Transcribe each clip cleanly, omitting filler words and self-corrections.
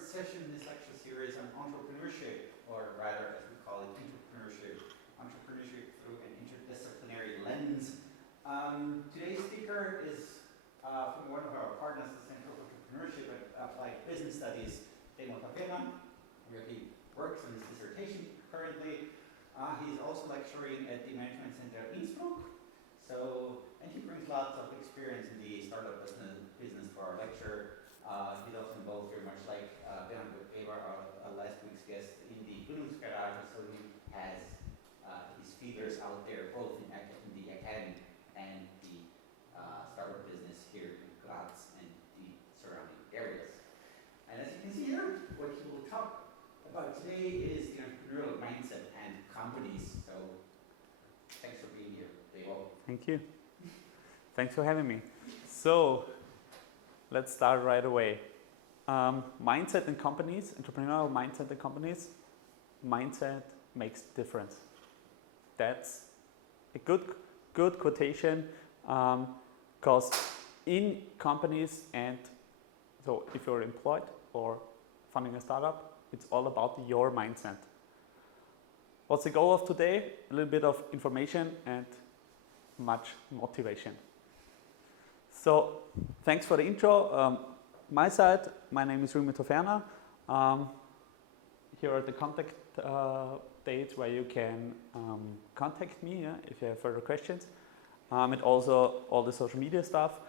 third session in this lecture series on entrepreneurship, or rather, as we call it, entrepreneurship through an interdisciplinary lens. Today's speaker is from one of our partners, the Center for Entrepreneurship and Applied Business Studies, Remo Taferner, where he works on his dissertation currently. He's also lecturing at the Management Center Innsbruck. And he brings lots of experience in the startup business for our lecture. He's also involved very much like Bernhard Weber, our last week's guest, in the Gründungsgarage, so he has his feelers out there both in the academy and the startup business here in Graz and the surrounding areas. And as you can see here, what he will talk about today is the entrepreneurial mindset and companies. So thanks for being here, Remo. Thank you. Thanks for having me. So let's start right away. Mindset in companies, entrepreneurial mindset in companies. Mindset makes difference. That's a good quotation, because in companies, and so if you're employed or funding a startup, it's all about your mindset. What's the goal of today? A little bit of information and much motivation. So thanks for the intro. My side, my name is Remo Taferner. Here are the contact dates where you can contact me if you have further questions, and also all the social media stuff.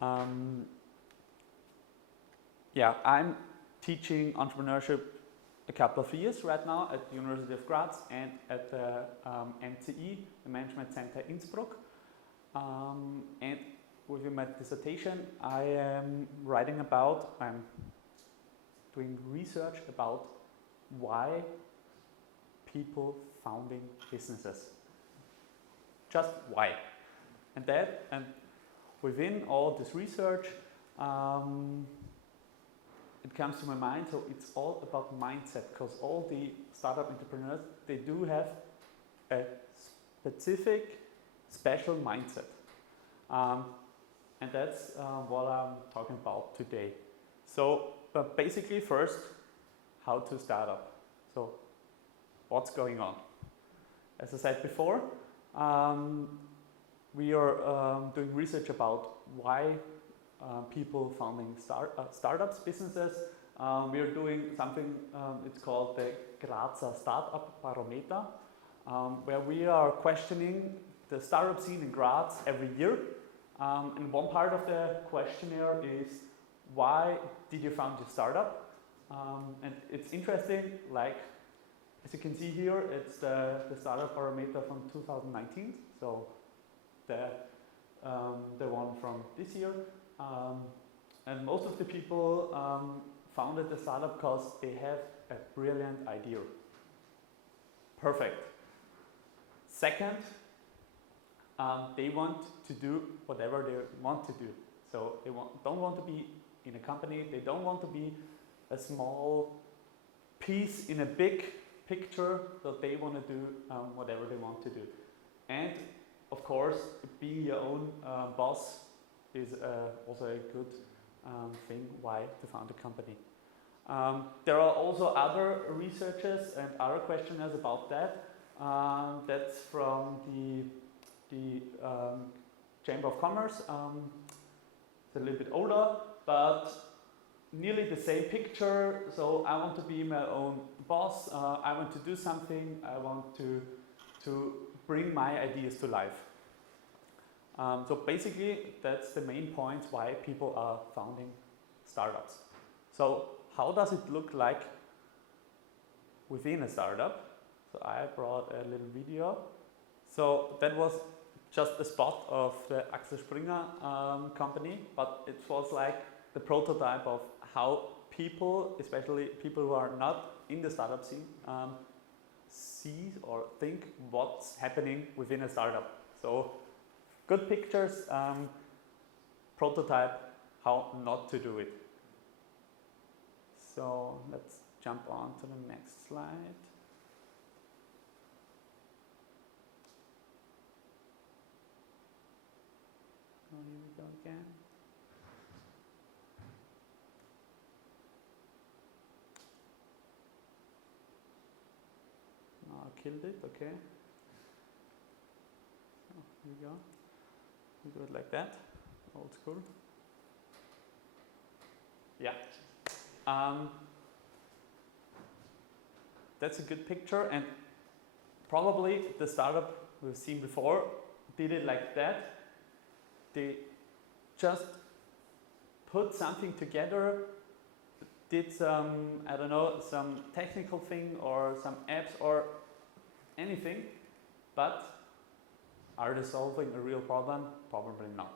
I'm teaching entrepreneurship a couple of years right now at the University of Graz and at the MCI, the Management Center Innsbruck. And within my dissertation, I'm doing research about why people founding businesses. Just why. And within all this research, it comes to my mind, so it's all about mindset, because all the startup entrepreneurs, they do have a specific, special mindset. And that's what I'm talking about today. So basically first, how to start up. So what's going on? As I said before, we are doing research about why people founding startups, businesses. We are doing something, it's called the Grazer Startup Barometer, where we are questioning the startup scene in Graz every year. And one part of the questionnaire is, why did you found your startup? And it's interesting, like, as you can see here, it's the Startup Barometer from 2019, so the one from this year. And most of the people founded the startup because they have a brilliant idea. Perfect. Second, they want to do whatever they want to do. So they don't want to be in a company, they don't want to be a small piece in a big picture, so they want to do whatever they want to do. And of course, being your own boss is also a good thing why to found a company. There are also other researchers and other questionnaires about that. That's from the Chamber of Commerce. It's a little bit older, but nearly the same picture. So I want to be my own boss. I want to do something. I want to bring my ideas to life. So basically, that's the main points why people are founding startups. So how does it look like within a startup? So I brought a little video. So that was just a spot of the Axel Springer company, but it was like the prototype of how people, especially people who are not in the startup scene, see or think what's happening within a startup. So good pictures, prototype how not to do it. So let's jump on to the next slide. Oh, here we go again. killed it, okay. So, here we go. We do it like that, old school. Yeah. That's a good picture, and probably the startup we've seen before did it like that. They just put something together, did some, I don't know, some technical thing or some apps or anything, but are they solving a real problem? Probably not.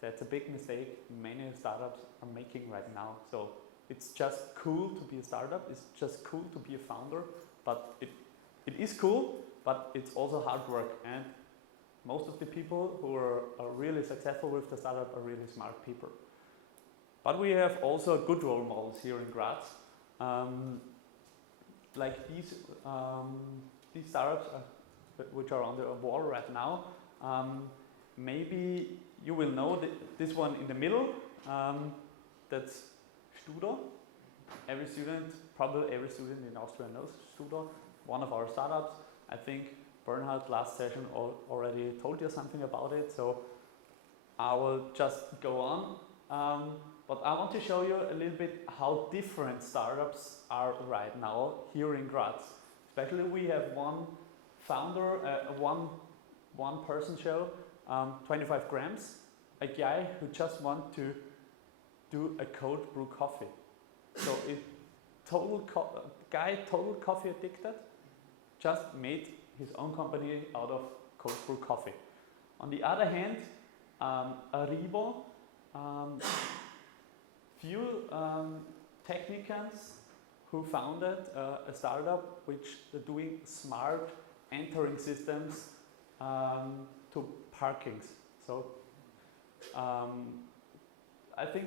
That's a big mistake many startups are making right now. So it's just cool to be a startup, it's just cool to be a founder, but it is cool, but it's also hard work, and most of the people who are really successful with the startup are really smart people. But we have also good role models here in Graz. Like these startups which are on the wall right now. Maybe you will know this one in the middle. That's Studo. Probably every student in Austria knows Studo, one of our startups. I think Bernhard last session already told you something about it, so I will just go on. But I want to show you a little bit how different startups are right now here in Graz. Especially we have one founder, one person show, 25 grams, a guy who just wants to do a cold brew coffee. So total coffee addicted, just made his own company out of cold brew coffee. On the other hand, Remo, few technicians who founded a startup which are doing smart entering systems to parkings. So I think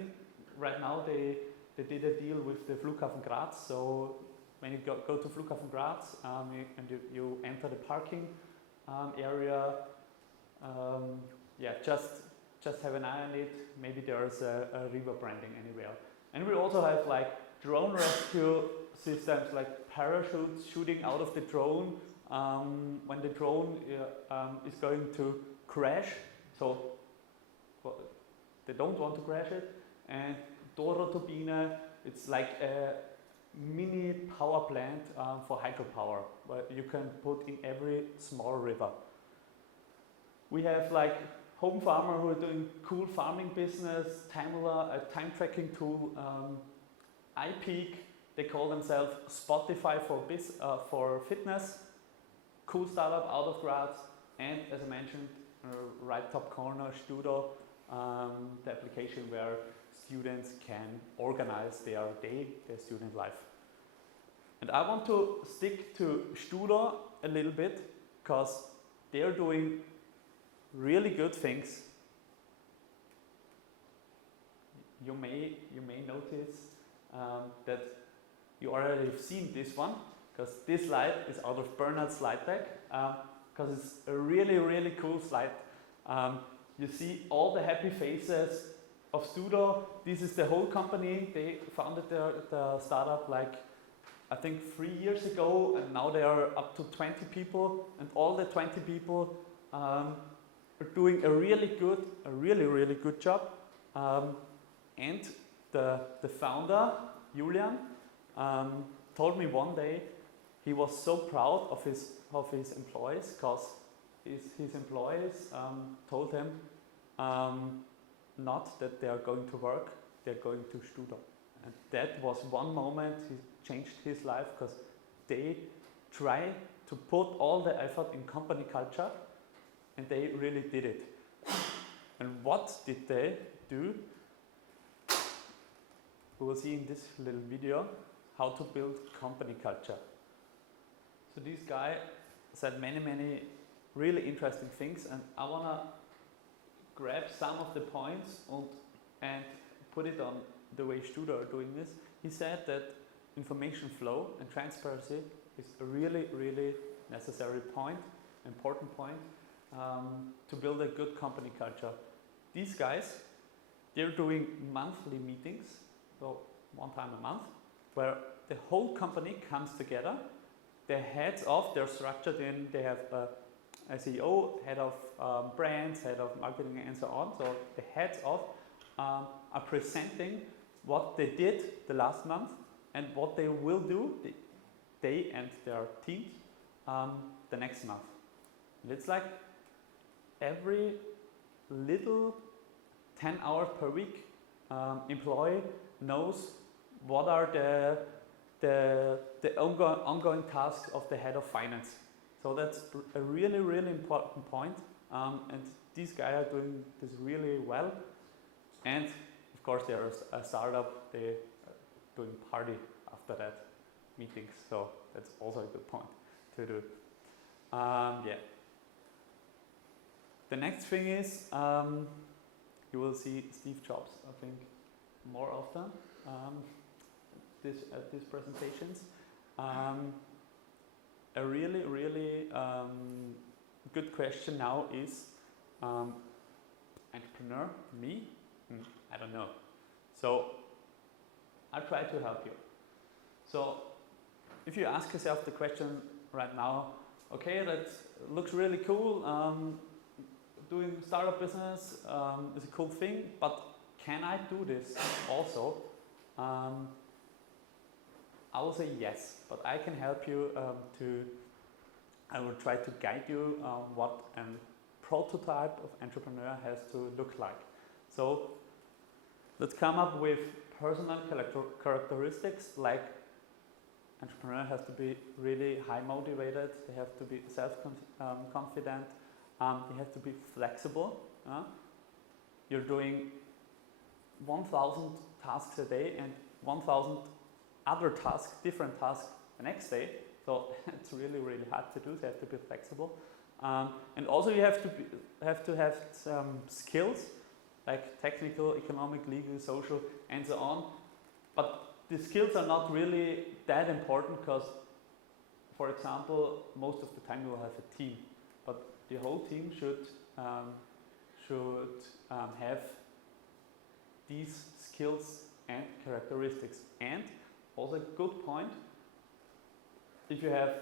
right now they did a deal with the Flughafen Graz. So when you go to Flughafen Graz and you enter the parking area, yeah, just have an eye on it. Maybe there's a river branding anywhere. And we also have like drone rescue systems, like parachutes shooting out of the drone when the drone is going to crash. So they don't want to crash it. And Turbine, it's like a mini power plant for hydropower, where you can put in every small river. We have like home farmer who are doing cool farming business, Timeler, a time tracking tool, iPeak, they call themselves Spotify for fitness, cool startup out of Graz, and as I mentioned, right top corner, Studo, the application where students can organize their day, their student life. And I want to stick to Studo a little bit because they're doing really good things. You may notice that you already have seen this one, because this slide is out of Bernhard's slide deck, because it's a really cool slide. You see all the happy faces of Studo. This is the whole company. They founded the startup like I think 3 years ago, and now they are up to 20 people, and all the 20 people are doing a really good job. And the founder, Julian, told me one day he was so proud of his employees, because his employees told him not that they are going to work, they're going to Studo. And that was one moment he changed his life, because they try to put all the effort in company culture, and they really did it. And what did they do? We will see in this little video how to build company culture. So this guy said many really interesting things, and I want to grab some of the points and put it on the way Studo are doing this. He said that information flow and transparency is a really necessary point, important point, to build a good company culture. These guys, they're doing monthly meetings, so one time a month, where the whole company comes together, the heads of, they're structured in, they have a CEO, head of brands, head of marketing, and so on. So the heads of are presenting what they did the last month and what they will do, they and their teams, the next month. And it's like every little 10 hours per week employee knows what are the ongoing tasks of the head of finance. So that's a really, really important point. And these guys are doing this really well. And of course, they are a startup. They are doing party after that meetings. So that's also a good point to do. Yeah. The next thing is you will see Steve Jobs, I think, more often at these presentations. A really, really good question now is, entrepreneur, me? I don't know. So I'll try to help you. So if you ask yourself the question right now, okay, that looks really cool, doing startup business is a cool thing, but can I do this also? I will say yes, but I can help you I will try to guide you what a prototype of entrepreneur has to look like. So let's come up with personal characteristics, like entrepreneur has to be really high motivated, they have to be self-confident, they have to be flexible. You're doing 1,000 tasks a day and 1,000 other tasks, different tasks the next day. So it's really, really hard to do. So you have to be flexible, and also you have to have some skills like technical, economic, legal, social, and so on. But the skills are not really that important because, for example, most of the time you will have a team, but the whole team should have these skills and characteristics. And also a good point, if you have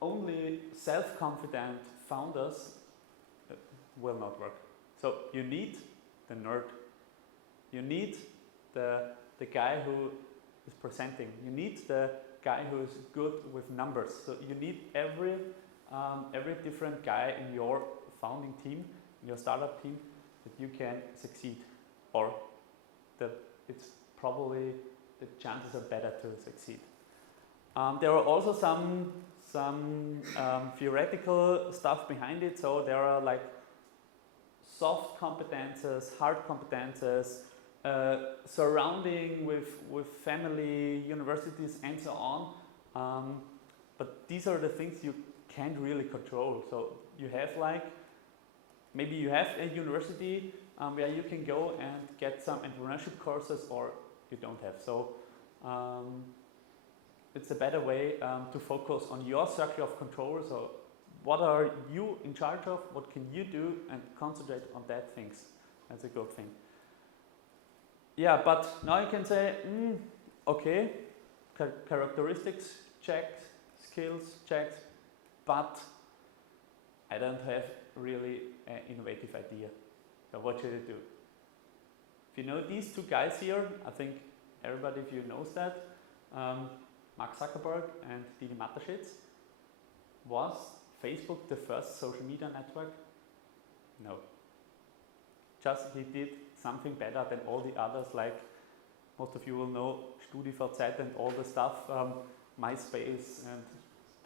only self-confident founders, it will not work. So you need the nerd. You need the guy who is presenting. You need the guy who is good with numbers. So you need every different guy in your founding team, in your startup team, that you can succeed, or that it's probably the chances are better to succeed. There are also some theoretical stuff behind it. So there are like soft competences, hard competences, surrounding with family, universities, and so on. But these are the things you can't really control. So you have maybe you have a university where you can go and get some entrepreneurship courses, or you don't have. So it's a better way to focus on your circle of control. So what are you in charge of? What can you do? And concentrate on that things. That's a good thing. Yeah, but now you can say, okay, characteristics checked, skills checked, but I don't have really an innovative idea. So what should I do? If you know these two guys here, I think everybody of you knows that. Mark Zuckerberg and Didi Mateschitz. Was Facebook the first social media network? No. Just he did something better than all the others, like most of you will know StudiVZ and all the stuff, MySpace and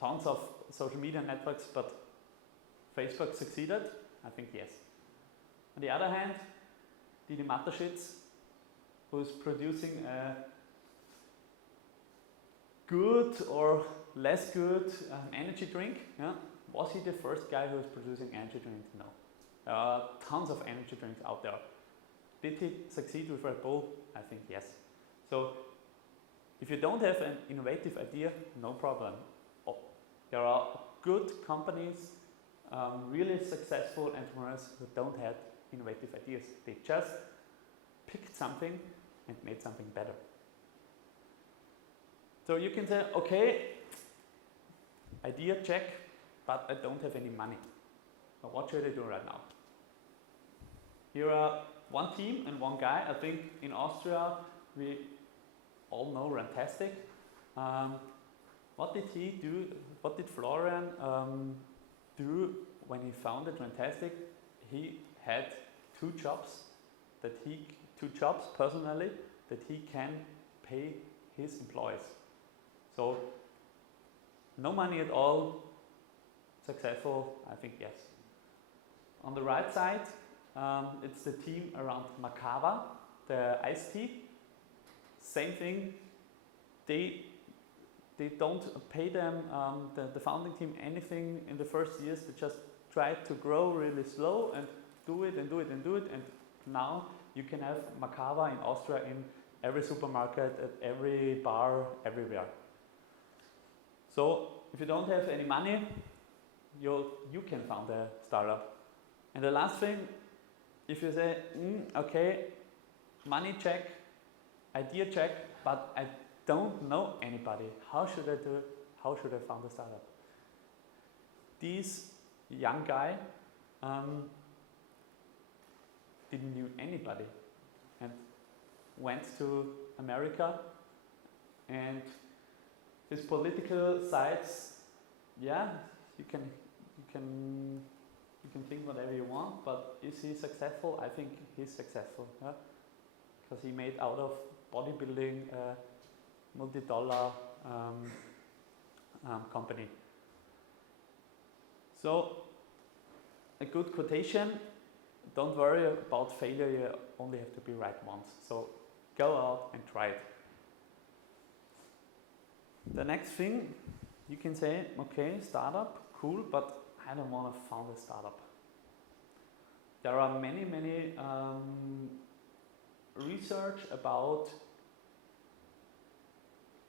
tons of social media networks, but Facebook succeeded? I think yes. On the other hand, Didi Mateschitz, who's producing a good or less good energy drink, yeah? Was he the first guy who was producing energy drinks? No. There are tons of energy drinks out there. Did he succeed with Red Bull? I think yes. So if you don't have an innovative idea, no problem. Oh, there are good companies, really successful entrepreneurs who don't have innovative ideas. They just picked something and made something better. So you can say, okay, idea check, but I don't have any money. So what should I do right now? Here are one team and one guy. I think in Austria we all know Rantastic. What did he do? What did Florian do when he founded Rantastic? He had two jobs personally that he can pay his employees. So no money at all, successful, I think yes. On the right side, it's the team around Macava, the iced tea. Same thing, they don't pay them, the founding team, anything in the first years. They just try to grow really slow and do it and do it and do it, and now you can have Macava in Austria in every supermarket, at every bar, everywhere. So if you don't have any money, you can found a startup. And the last thing, if you say, okay, money check, idea check, but I don't know anybody, how should I do it? How should I found a startup? This young guy didn't know anybody and went to America, and his political sides, yeah, you can think whatever you want, but is he successful? I think he's successful, because he made out of bodybuilding a multi-dollar company. So a good quotation: don't worry about failure, you only have to be right once. So go out and try it. The next thing, you can say, okay, startup, cool, but I don't want to found a startup. There are many research about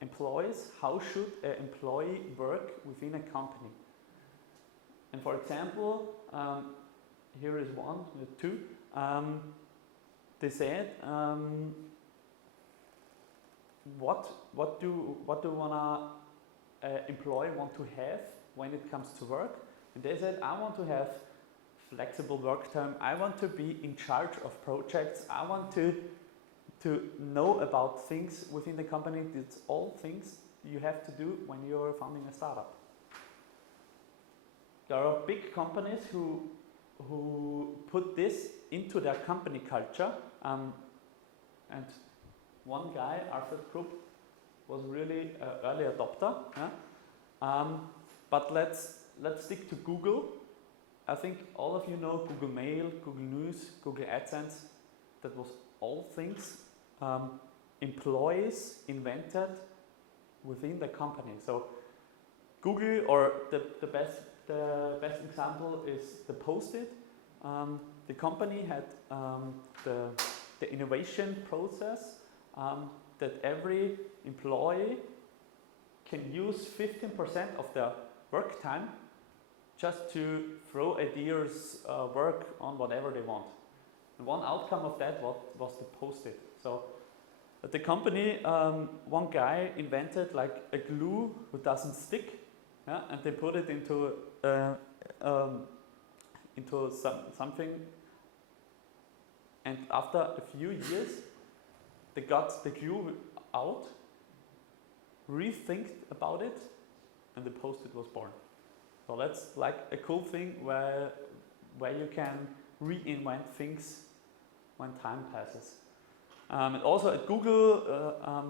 employees. How should an employee work within a company? And for example, here is one, two. They said, what do employee want to have when it comes to work? And they said, I want to have flexible work time. I want to be in charge of projects. I want to know about things within the company. It's all things you have to do when you're founding a startup. There are big companies who put this into their company culture, and one guy, Arthur Krupp, was really an early adopter. But let's stick to Google. I think all of you know Google Mail, Google News, Google AdSense. That was all things employees invented within the company. So Google, or the best example is the Post-it. The company had the innovation process that every employee can use 15% of their work time just to throw ideas, work on whatever they want. And one outcome of that was the Post-it. So at the company, one guy invented like a glue who doesn't stick, and they put it into something. And after a few years, they got the glue out, rethinked about it, and the Post-it was born. So that's like a cool thing where you can reinvent things when time passes. And also at Google,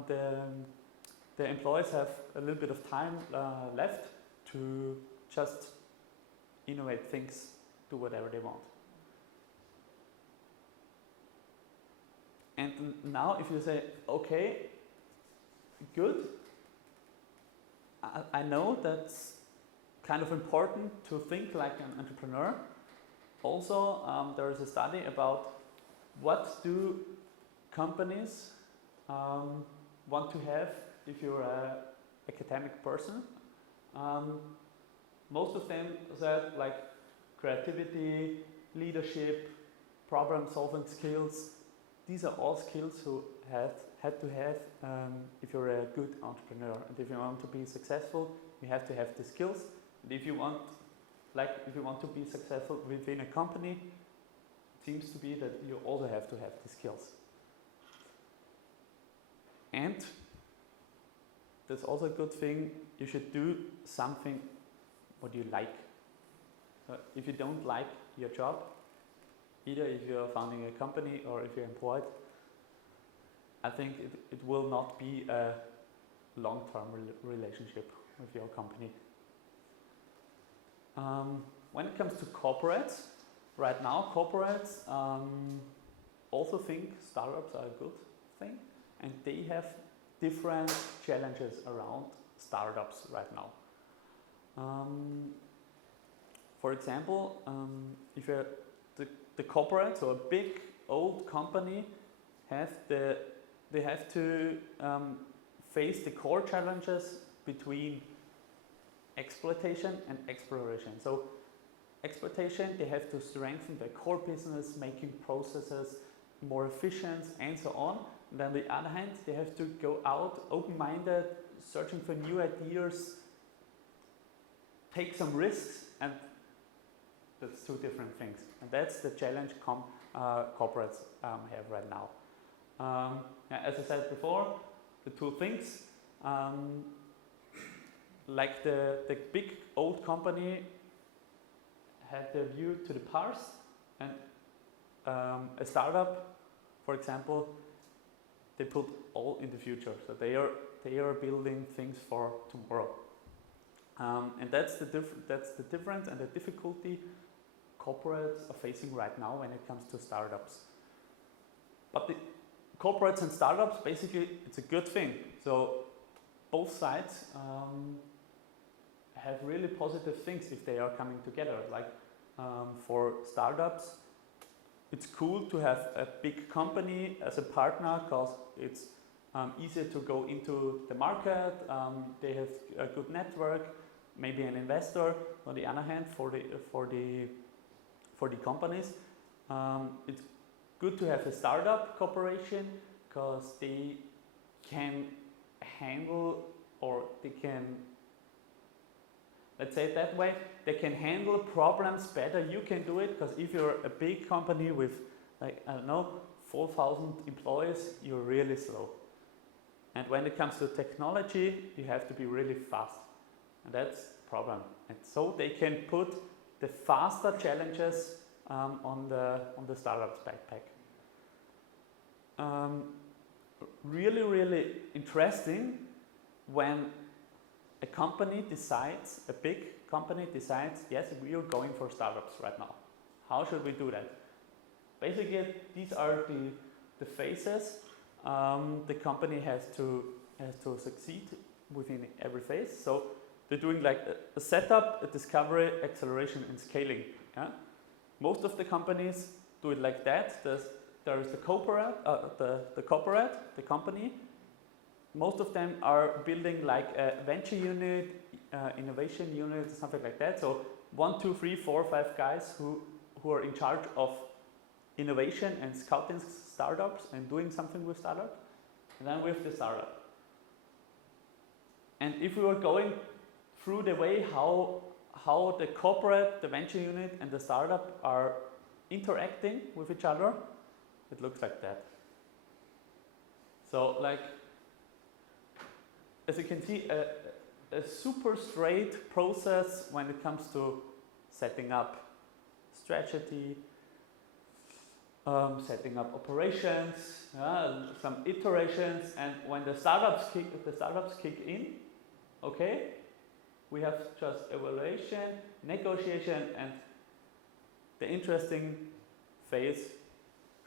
the employees have a little bit of time left to just innovate things, do whatever they want. And now if you say, okay, good, I know that's kind of important to think like an entrepreneur. Also, there is a study about what do companies want to have if you're an academic person. Most of them said like creativity, leadership, problem-solving skills. These are all skills you had to have if you're a good entrepreneur. And if you want to be successful, you have to have the skills. And if you want to be successful within a company, it seems to be that you also have to have the skills. And that's also a good thing, you should do something what you like. If you don't like your job, either if you're founding a company or if you're employed, I think it will not be a long-term relationship with your company. When it comes to corporates, right now corporates also think startups are a good thing, and they have different challenges around startups right now. For example, if you're the corporate or a big old company they have to face the core challenges between exploitation and exploration. So exploitation, they have to strengthen their core business, making processes more efficient and so on. And on the other hand, they have to go out open-minded, searching for new ideas, take some risks, and that's two different things. And that's the challenge corporates have right now. As I said before, the two things, like the big old company had their view to the past, and a startup, for example, they put all in the future. So they are building things for tomorrow, and that's the difference and the difficulty corporates are facing right now when it comes to startups. But the corporates and startups, basically, it's a good thing. So both sides have really positive things if they are coming together. Like for startups, it's cool to have a big company as a partner because it's easier to go into the market. They have a good network, maybe an investor. On the other hand, for the companies, it's good to have a startup cooperation because they can handle, or they can, let's say it that way, they can handle problems better. You can do it because if you're a big company with, like, I don't know, 4,000 employees, you're really slow. And when it comes to technology, you have to be really fast. And that's the problem. And so they can put the faster challenges on the startup's backpack. Really, really interesting when a company decides, a big company decides, yes, we are going for startups right now. How should we do that? Basically, these are the phases the company has to succeed within every phase. So they're doing like a setup, a discovery, acceleration, and scaling. Yeah? Most of the companies do it like that. There is the corporate, the company. Most of them are building like a venture unit, innovation unit, something like that. So 1, 2, 3, 4, 5 guys who are in charge of innovation and scouting startups and doing something with startups. And then we have the startup. And if we were going through the way how the corporate, the venture unit, and the startup are interacting with each other, it looks like that. So, like, as you can see, a super straight process when it comes to setting up strategy, setting up operations, some iterations, and when the startups kick in, okay, we have just evaluation, negotiation, and the interesting phase,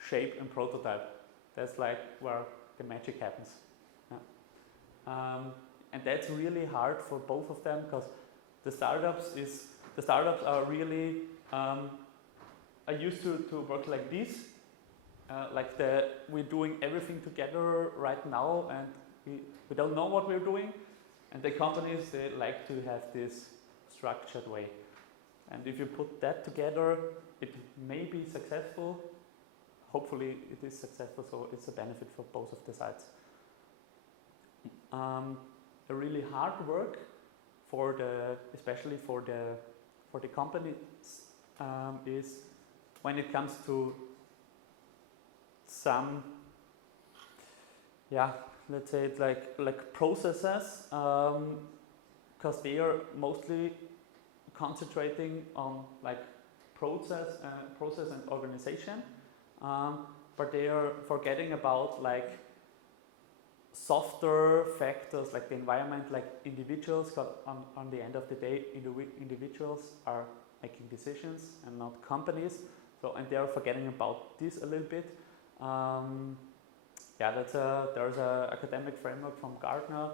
shape and prototype. That's like where the magic happens. And that's really hard for both of them because the startups are really are used to work like this, we're doing everything together right now, and we don't know what we're doing. And the companies, they like to have this structured way. And if you put that together, it may be successful. Hopefully it is successful, so it's a benefit for both of the sides. A really hard work especially for the companies is when it comes to some, let's say it's like processes, because they are mostly concentrating on like process and organization, but they are forgetting about like softer factors like the environment, like individuals, because on the end of the day, individuals are making decisions and not companies. So, and they are forgetting about this a little bit. There's a academic framework from Gartner.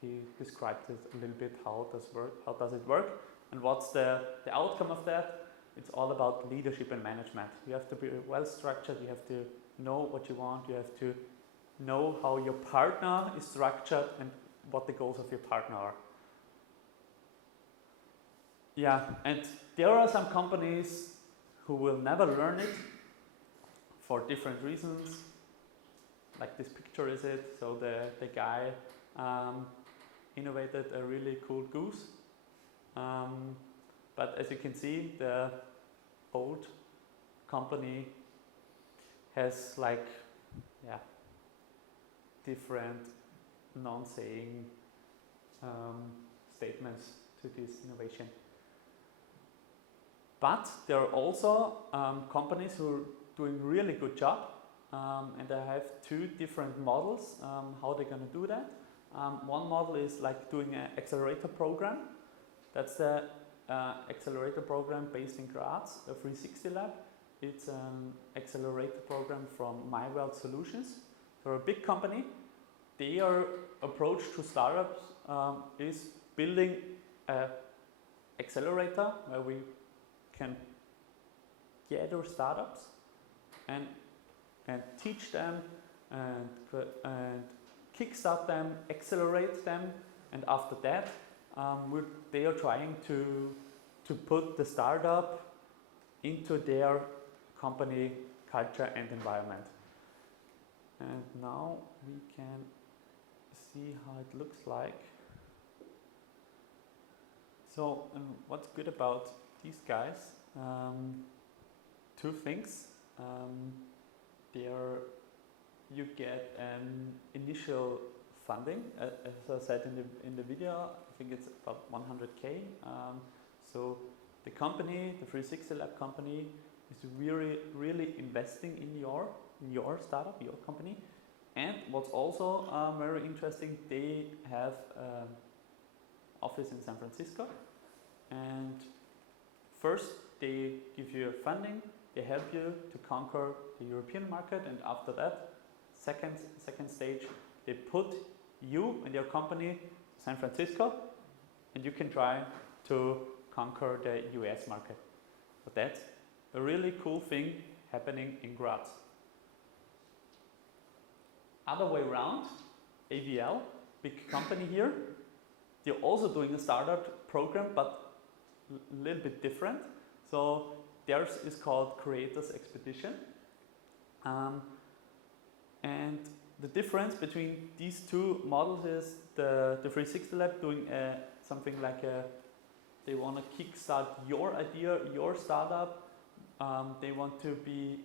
He described it a little bit, how does it work, and what's the outcome of that. It's all about leadership and management. You have to be well structured, you have to know what you want, you have to know how your partner is structured and what the goals of your partner are. Yeah, and there are some companies who will never learn it for different reasons. Like this picture is it. So the guy innovated a really cool goose. But as you can see, the old company has like, different non-saying statements to this innovation. But there are also companies who are doing really good job, and they have two different models how they're going to do that. One model is like doing an accelerator program. That's the accelerator program based in Graz, a 360 lab. It's an accelerator program from MyWorld Solutions. They're a big company. Their approach to startups is building an accelerator where we can gather startups and teach them and kickstart them, accelerate them, and after that they are trying to put the startup into their company culture and environment. And now we can see how it looks like. So, what's good about these guys? Two things. You get an initial funding, as I said in the video. I think it's about 100K. So the company, the 360 Lab company, is really investing in your startup, your company. And what's also very interesting, they have office in San Francisco. And first, they give you funding, they help you to conquer the European market, and after that, second stage, they put you and your company to San Francisco, and you can try to conquer the US market. So that's a really cool thing happening in Graz. Other way around, AVL, big company here, they're also doing a startup program, but a little bit different. So theirs is called Creators Expedition. And the difference between these two models is the 360 Lab doing something like they want to kickstart your idea, your startup. They want to be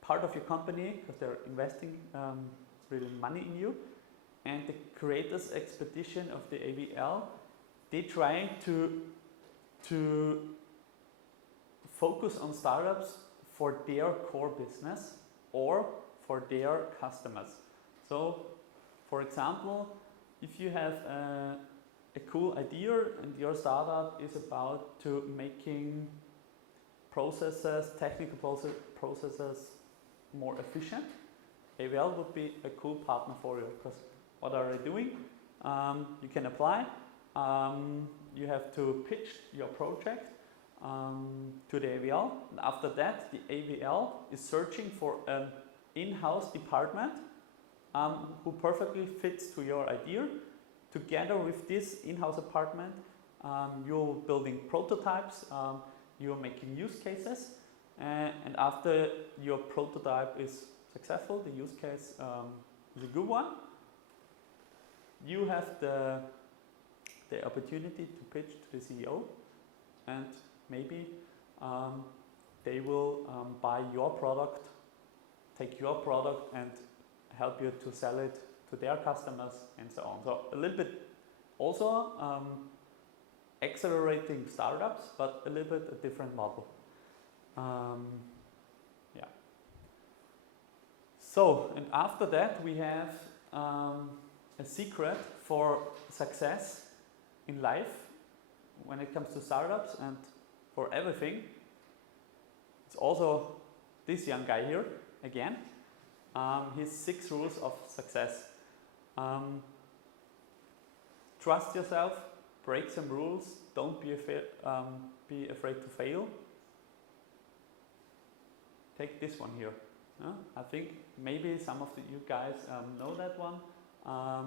part of your company because they're investing really money in you. And the Creators Expedition of the AVL, they try to focus on startups for their core business or for their customers. So, for example, if you have a cool idea and your startup is about to making processes, technical processes more efficient, AVL would be a cool partner for you, because what are they doing? You can apply, you have to pitch your project to the AVL, and after that the AVL is searching for an in-house department who perfectly fits to your idea. Together with this in-house department, you're building prototypes, you're making use cases, and after your prototype is successful, the use case is a good one, you have the opportunity to pitch to the CEO, and maybe they will buy your product, take your product and help you to sell it to their customers and so on. So a little bit also accelerating startups, but a little bit a different model. Yeah. So, and after that we have a secret for success in life when it comes to startups and for everything. It's also this young guy here again. His 6 rules of success. Trust yourself, break some rules, don't be afraid to fail. Take this one here. I think maybe some of you guys know that one. I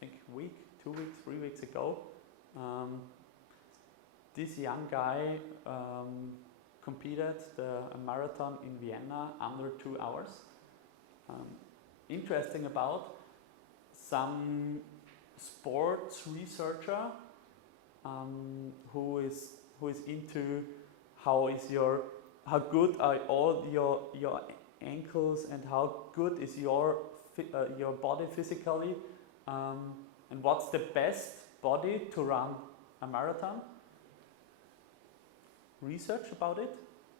think a week, 2 weeks, 3 weeks ago, this young guy competed a marathon in Vienna under 2 hours. Interesting about some sports researcher who is into how good are all your ankles and how good is your body physically, and what's the best body to run a marathon. Research about it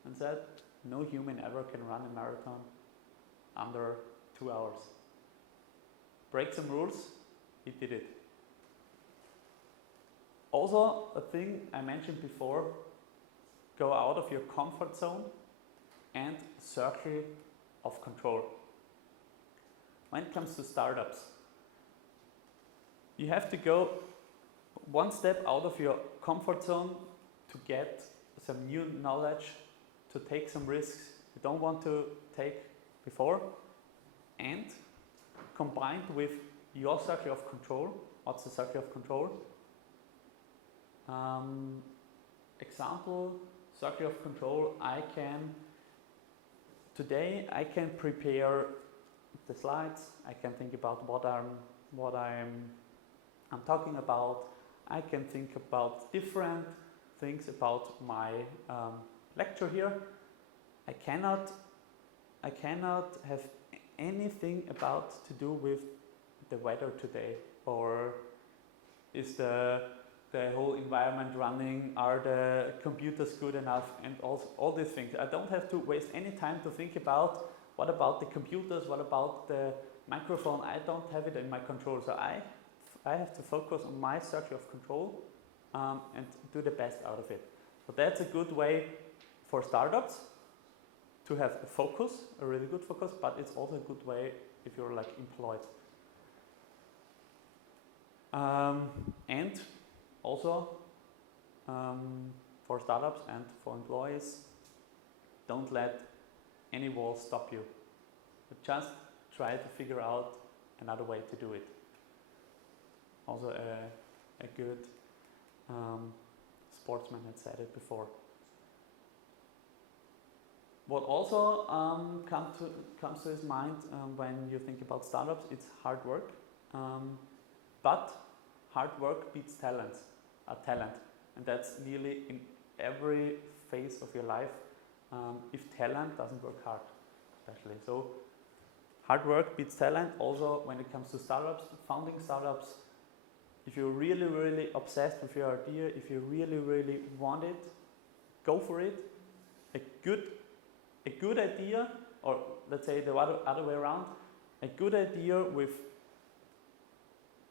and said no human ever can run a marathon under 2 hours. Break some rules, he did it. Also, a thing I mentioned before, go out of your comfort zone and circle of control. When it comes to startups, you have to go one step out of your comfort zone to get some new knowledge, to take some risks you don't want to take before, and combined with your circle of control. What's the circle of control? Example, circle of control, today I can prepare the slides, I can think about what I'm talking about, I can think about different things about my lecture here. I cannot have anything about to do with the weather today, or is the whole environment running, are the computers good enough, and all these things. I don't have to waste any time to think about what about the computers, what about the microphone. I don't have it in my control, so I have to focus on my circle of control and do the best out of it. So that's a good way for startups to have a focus, a really good focus, but it's also a good way if you're like employed. And also for startups and for employees, don't let any wall stop you. But just try to figure out another way to do it. Also a good sportsman had said it before. What also comes to his mind when you think about startups, it's hard work. But hard work beats talent, and that's nearly in every phase of your life. If talent doesn't work hard, especially. So hard work beats talent. Also, when it comes to startups, founding startups, if you're really, really obsessed with your idea, if you really, really want it, go for it. A good idea, or let's say the other way around, a good idea with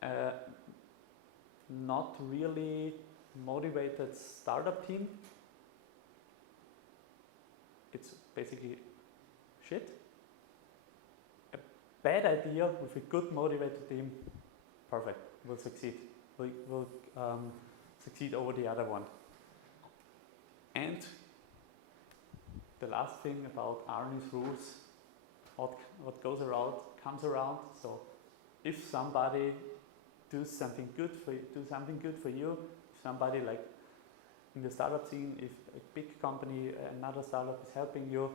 a not really motivated startup team, it's basically shit. A bad idea with a good motivated team, perfect, will succeed. Will succeed over the other one. And the last thing about Arne's rules, what goes around comes around. So if somebody do something good for you, if somebody like in the startup scene, if a big company, another startup is helping you,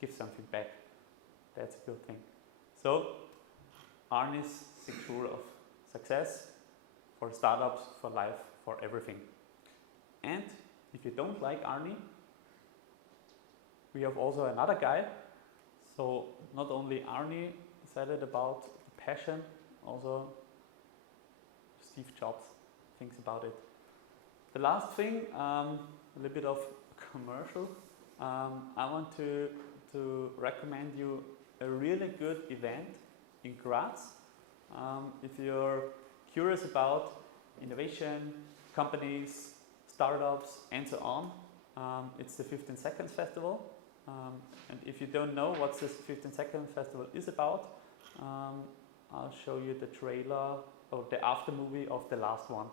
give something back. That's a good thing. So Arne's 6 rule of success, for startups, for life, for everything. And if you don't like Arnie, we have also another guy. So not only Arnie said it about passion, also Steve Jobs thinks about it. The last thing, a little bit of commercial. I want to recommend you a really good event in Graz. If you're curious about innovation, companies, startups, and so on, it's the 15 Seconds Festival. And if you don't know what this 15 Seconds Festival is about, I'll show you the trailer or the after movie of the last one.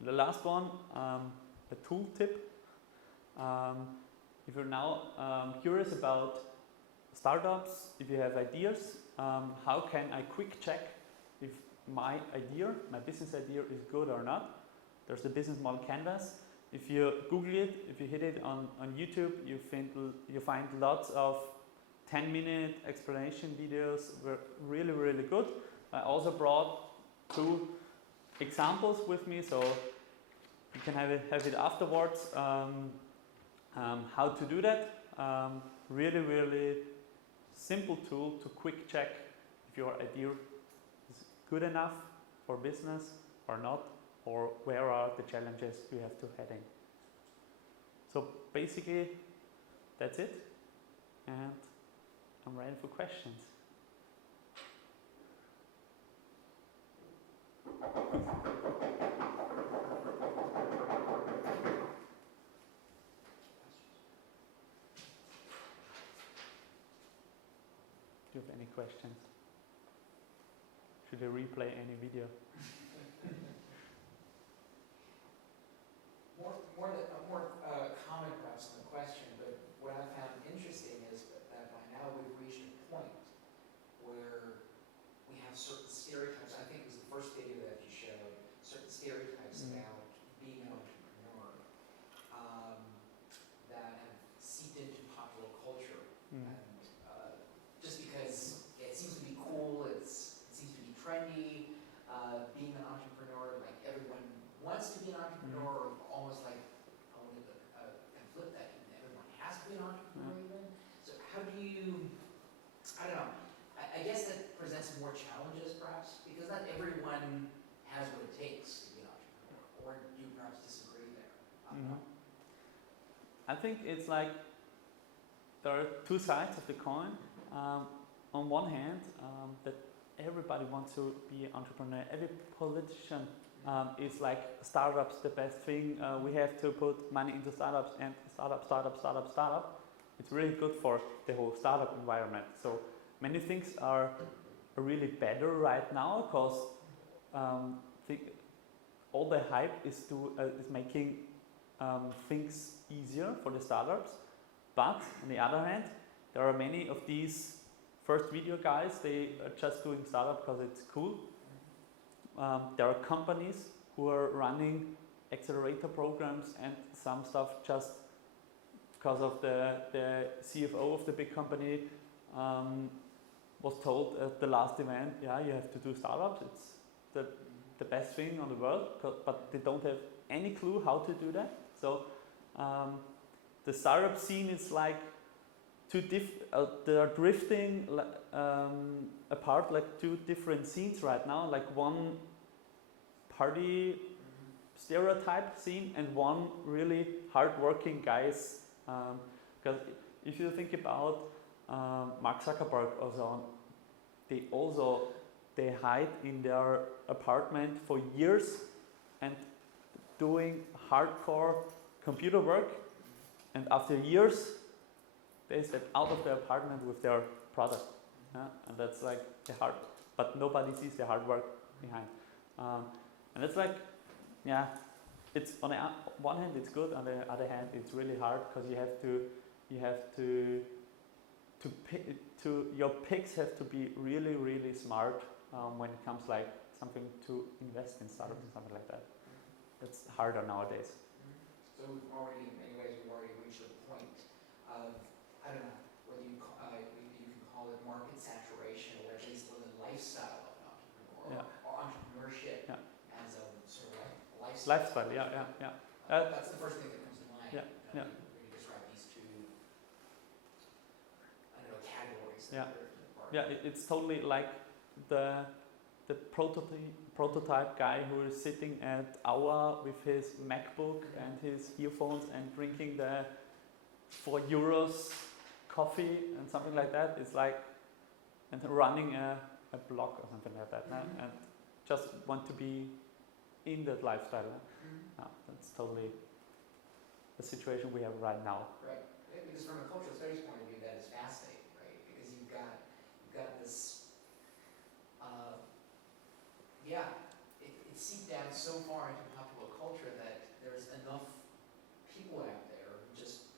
The last one, a tooltip. If you're now curious about startups, if you have ideas, how can I quick check if my business idea is good or not? There's the business model canvas. If you Google it, if you hit it on YouTube, you find lots of 10-minute explanation videos. Were really, really good. I also brought 2 examples with me, so you can have it afterwards. How to do that? Really, really simple tool to quick check if your idea is good enough for business or not, or where are the challenges you have to head in. So basically, that's it, and I'm ready for questions. Do you have any questions? Should I replay any video? A more comment perhaps than a question, but what I found interesting is that by now we've reached a point where we have certain stereotypes. I think it was the first video that you showed, certain stereotypes about being an entrepreneur that have seeped into popular culture. And just because it seems to be cool, it seems to be trendy, being an entrepreneur, like everyone wants to be an entrepreneur, or almost like, I want to flip that, everyone has to be an entrepreneur even. So how do you, I don't know, I guess that presents more challenges perhaps, because not everyone has what it takes to be an entrepreneur, or do you perhaps disagree there? I don't know. I think it's like there are 2 sides of the coin. On one hand, that everybody wants to be an entrepreneur. Every politician is like startups the best thing. We have to put money into startups and startup. It's really good for the whole startup environment. So many things are really better right now because all the hype is making things easier for the startups. But on the other hand, there are many of these first video guys, they are just doing startup because it's cool. There are companies who are running accelerator programs and some stuff just because of the CFO of the big company was told at the last event, yeah, you have to do startups. It's the best thing on the world, but they don't have any clue how to do that. So the startup scene is like they are drifting apart like 2 different scenes right now, like one party stereotype scene and one really hard-working guys. Because if you think about Mark Zuckerberg or so on, they hide in their apartment for years and doing hardcore computer work, and after years they step out of the apartment with their product, and that's like the hard. But nobody sees the hard work behind, and it's like, yeah, it's on the one hand it's good, on the other hand it's really hard because you have to your picks have to be really, really smart when it comes like something to invest in startups and something like that. It's harder nowadays. So we've already, in many ways, reached a point of, I don't know, whether you can call it market saturation, or at least the lifestyle of an entrepreneur, Lifestyle, yeah. That's the first thing that comes to mind. Yeah, yeah. When you describe these two, I don't know, categories. Yeah. that they're apart. Yeah, it's totally like the prototype guy who is sitting at Aua with his MacBook and his earphones and drinking the €4 coffee and something like that. It's like and running a blog or something like that, and just want to be in that lifestyle. That's totally the situation we have right now. Right. Yeah, because from a cultural studies point of view, that is fascinating, right? Because you've got this. It seeped down so far into popular culture that there's enough people out there who just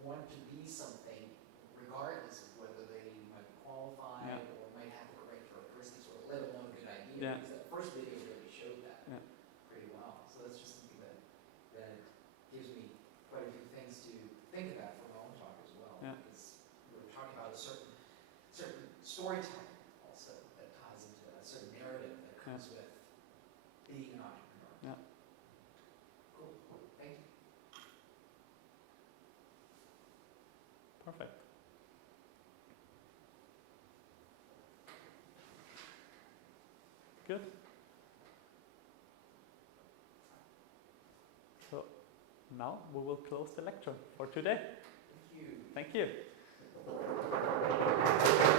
want to be something, regardless of whether they might qualify or might have the right characteristics, or let alone a good idea. Yeah. Because that first video really showed that Yeah. pretty well. So that's just something that gives me quite a few things to think about for my own talk as well. Yeah. Because we were talking about a certain storytelling also that ties into a certain narrative that comes with being an entrepreneur. Yeah. Cool. Thank you. Perfect. Good. So now we will close the lecture for today. Thank you. Thank you.